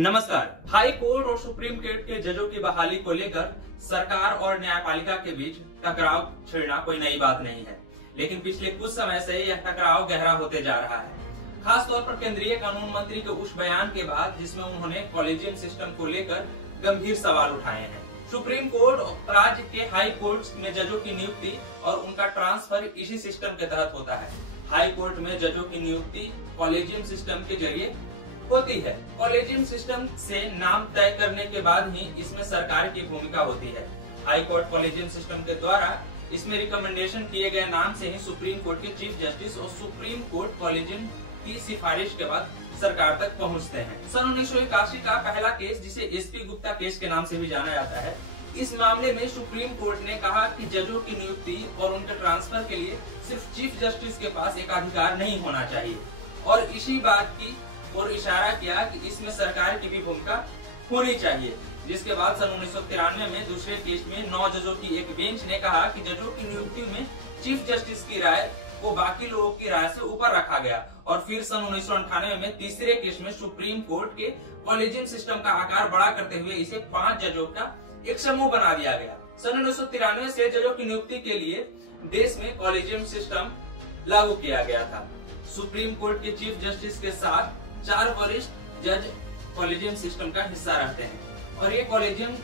नमस्कार। High court और supreme court के जजों की बहाली को लेकर सरकार और न्यायपालिका के बीच टकराव छिड़ना कोई नई बात नहीं है, लेकिन पिछले कुछ समय से यह टकराव गहरा होते जा रहा है। खास तौर पर केंद्रीय कानून मंत्री के उस बयान के बाद जिसमें उन्होंने कॉलेजियम सिस्टम को लेकर गंभीर सवाल उठाए हैं। सुप्रीम कोर्ट और राज्य के हाई कोर्ट में जजों की नियुक्ति और उनका ट्रांसफर इसी सिस्टम के तहत होता है। हाई कोर्ट में जजों की नियुक्ति कॉलेजियम सिस्टम के जरिए होती है। कॉलेजियम सिस्टम से नाम तय करने के बाद ही इसमें सरकार की भूमिका होती है। हाई कोर्ट कॉलेजियम सिस्टम के द्वारा इसमें रिकमेंडेशन किए गए नाम से ही सुप्रीम कोर्ट के चीफ जस्टिस और सुप्रीम कोर्ट कॉलेजियम की सिफारिश के बाद सरकार तक पहुंचते हैं। सन 1981 का पहला केस, जिसे एसपी गुप्ता केस के नाम से भी जाना जाता है, इस मामले में सुप्रीम कोर्ट ने कहा कि जजों की नियुक्ति और उनके ट्रांसफर के लिए सिर्फ चीफ जस्टिस के पास एकाधिकार नहीं होना चाहिए, और इसी बात की और इशारा किया कि इसमें सरकार की भी भूमिका होनी चाहिए। जिसके बाद सन 1993 में दूसरे केस में 9 जजों की एक बेंच ने कहा कि जजों की नियुक्ति में चीफ जस्टिस की राय को बाकी लोगों की राय से ऊपर रखा गया, और फिर सन 1998 में तीसरे केस में सुप्रीम कोर्ट के कॉलेजियम सिस्टम का आकार बड़ा करते हुए इसे 5 जजों का एक समूह बना दिया गया। सन 1993 से जजों की नियुक्ति के लिए देश में कॉलेजियम सिस्टम लागू किया गया था। सुप्रीम कोर्ट के चीफ जस्टिस के साथ 4 वरिष्ठ जज कॉलेजियम सिस्टम का हिस्सा रहते हैं, और ये कॉलेजियम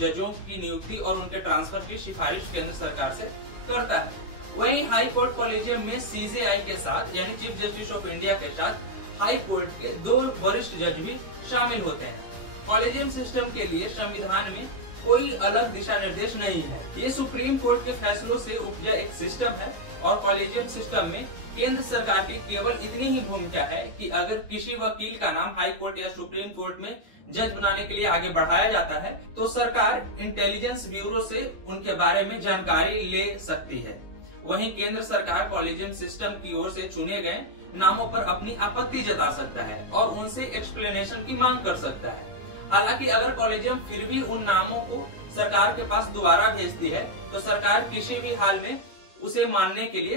जजों की नियुक्ति और उनके ट्रांसफर की सिफारिश केंद्र सरकार से करता है। वहीं हाई कोर्ट कॉलेजियम में सीजेआई के साथ यानी चीफ जस्टिस ऑफ इंडिया के साथ हाई कोर्ट के 2 वरिष्ठ जज भी शामिल होते हैं। कॉलेजियम सिस्टम के लिए संविधान में कोई अलग दिशा निर्देश नहीं है। ये सुप्रीम कोर्ट के फैसलों से उपजा एक सिस्टम है, और कॉलेजियम सिस्टम में केंद्र सरकार की केवल इतनी ही भूमिका है कि अगर किसी वकील का नाम हाई कोर्ट या सुप्रीम कोर्ट में जज बनाने के लिए आगे बढ़ाया जाता है तो सरकार इंटेलिजेंस ब्यूरो से उनके बारे में जानकारी ले सकती है। वहीं केंद्र सरकार कॉलेजियम सिस्टम की ओर से चुने गए नामों पर अपनी आपत्ति जता सकता है और उनसे एक्सप्लेनेशन की मांग कर सकता है। हालांकि अगर कॉलेजियम फिर भी उन नामों को सरकार के पास दोबारा भेजती है तो सरकार किसी भी हाल में उसे मानने के लिए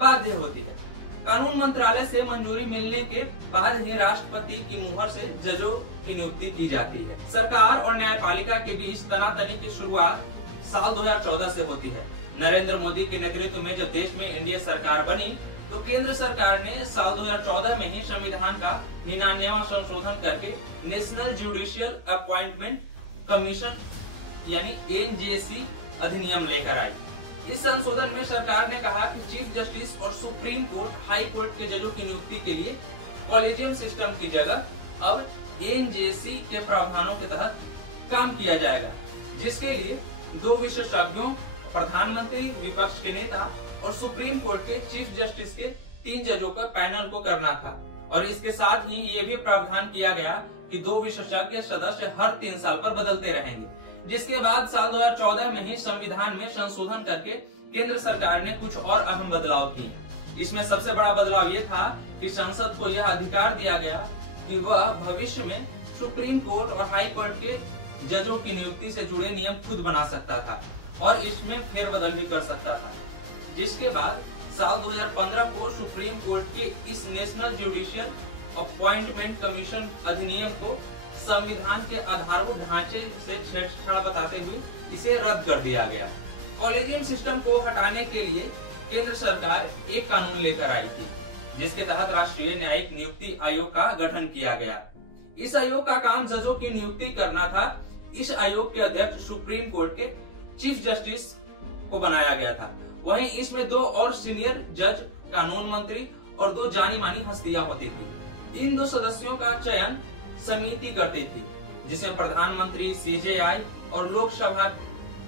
बाध्य होती है। कानून मंत्रालय से मंजूरी मिलने के बाद ही राष्ट्रपति की मुहर से जजों की नियुक्ति की जाती है। सरकार और न्यायपालिका के बीच तनातनी की शुरुआत साल 2014 से होती है। नरेंद्र मोदी के नेतृत्व में जब देश में एनडीए सरकार बनी तो केंद्र सरकार ने साल 2014 में ही संविधान का 99वां संशोधन करके नेशनल जुडिशियल अपॉइंटमेंट कमीशन यानी एनजेसी अधिनियम लेकर आई। इस संशोधन में सरकार ने कहा कि चीफ जस्टिस और सुप्रीम कोर्ट, हाई कोर्ट के जजों की नियुक्ति के लिए कॉलेजियम सिस्टम की जगह अब एनजेसी के प्रावधानों के तहत काम किया जाएगा, जिसके लिए 2 विशेषज्ञों, प्रधानमंत्री, विपक्ष के नेता और सुप्रीम कोर्ट के चीफ जस्टिस के 3 जजों का पैनल को करना था। और इसके साथ ही ये भी प्रावधान किया गया कि 2 विशेषज्ञ सदस्य हर 3 साल पर बदलते रहेंगे। जिसके बाद साल 2014 में ही संविधान में संशोधन करके केंद्र सरकार ने कुछ और अहम बदलाव किए। इसमें सबसे बड़ा बदलाव ये था कि संसद को यह अधिकार दिया गया कि वह भविष्य में सुप्रीम कोर्ट और हाई कोर्ट के जजों की नियुक्ति से जुड़े नियम खुद बना सकता था और इसमें फेरबदल भी कर सकता था। जिसके बाद साल 2015 को सुप्रीम कोर्ट के इस नेशनल जुडिशियल अपॉइंटमेंट कमीशन अधिनियम को संविधान के आधारभूत ढांचे से छेड़छाड़ बताते हुए इसे रद्द कर दिया गया। कॉलेजियम सिस्टम को हटाने के लिए केंद्र सरकार एक कानून लेकर आई थी, जिसके तहत राष्ट्रीय न्यायिक नियुक्ति आयोग का गठन किया गया। इस आयोग का काम जजों की नियुक्ति करना था। इस आयोग के अध्यक्ष सुप्रीम कोर्ट के चीफ जस्टिस को बनाया गया था। वहीं इसमें 2 और सीनियर जज, कानून मंत्री और 2 जानी मानी हस्तियां होती थी। इन 2 सदस्यों का चयन समिति करती थी, जिसमें प्रधानमंत्री, सीजेआई और लोकसभा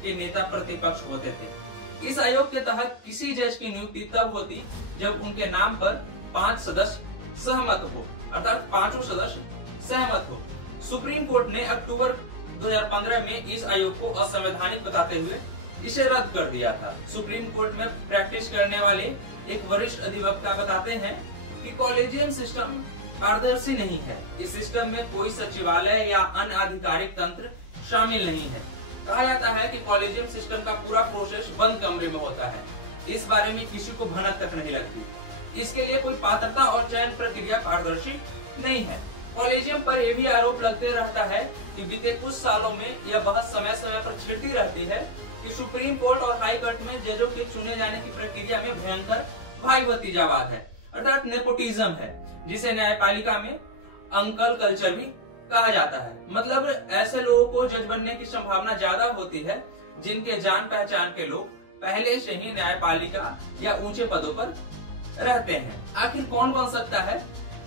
के नेता प्रतिपक्ष होते थे। इस आयोग के तहत किसी जज की नियुक्ति तब होती जब उनके नाम पर 5 सदस्य सहमत हो, अर्थात 5 सदस्य सहमत हो। सुप्रीम कोर्ट ने अक्टूबर 2015 में इस आयोग को असंवैधानिक बताते हुए इसे रद्द कर दिया था। सुप्रीम कोर्ट में प्रैक्टिस करने वाले एक वरिष्ठ अधिवक्ता बताते हैं कि कॉलेजियम सिस्टम पारदर्शी नहीं है। इस सिस्टम में कोई सचिवालय या अन्य आधिकारिक तंत्र शामिल नहीं है। कहा जाता है कि कॉलेजियम सिस्टम का पूरा प्रोसेस बंद कमरे में होता है। इस बारे में किसी को भनक तक नहीं लगती। इसके लिए कोई पात्रता और चयन प्रक्रिया पारदर्शी नहीं है। कॉलेजियम पर यह भी आरोप लगते रहता है कि बीते कुछ सालों में यह बहस समय समय पर छिड़ती रहती है कि सुप्रीम कोर्ट और हाई कोर्ट में जजों के चुने जाने की प्रक्रिया में भयंकर भाई भतीजावाद है, अर्थात नेपोटिज्म है, जिसे न्यायपालिका में अंकल कल्चर भी कहा जाता है। मतलब ऐसे लोगों को जज बनने की संभावना ज्यादा होती है जिनके जान पहचान के लोग पहले से ही न्यायपालिका या ऊंचे पदों पर रहते हैं। आखिर कौन बन सकता है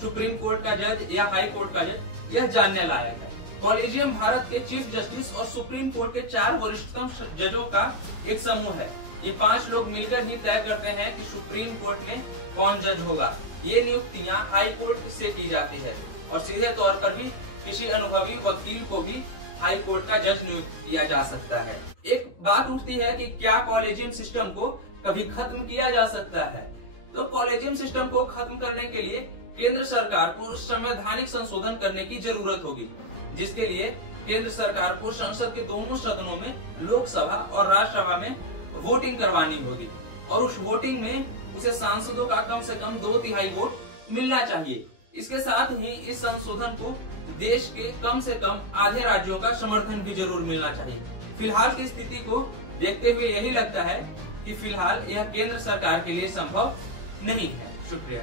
सुप्रीम कोर्ट का जज या हाई कोर्ट का जज, यह जानने लायक है। कॉलेजियम भारत के चीफ जस्टिस और सुप्रीम कोर्ट के 4 वरिष्ठतम जजों का एक समूह है। ये 5 लोग मिलकर ही तय करते हैं कि सुप्रीम कोर्ट में कौन जज होगा। ये नियुक्तियां हाई कोर्ट से की जाती है और सीधे तौर पर भी किसी अनुभवी वकील को भी हाई कोर्ट का जज नियुक्त किया जा सकता है। एक बात उठती है कि क्या कॉलेजियम सिस्टम को कभी खत्म किया जा सकता है? तो कॉलेजियम सिस्टम को खत्म करने के लिए केंद्र सरकार को संवैधानिक संशोधन करने की जरूरत होगी, जिसके लिए केंद्र सरकार को संसद के दोनों सदनों में, लोकसभा और राज्यसभा में वोटिंग करवानी होगी और उस वोटिंग में उसे सांसदों का कम से कम 2/3 वोट मिलना चाहिए। इसके साथ ही इस संशोधन को देश के कम से कम आधे राज्यों का समर्थन भी जरूर मिलना चाहिए। फिलहाल की स्थिति को देखते हुए यही लगता है कि फिलहाल यह केंद्र सरकार के लिए संभव नहीं है। शुक्रिया।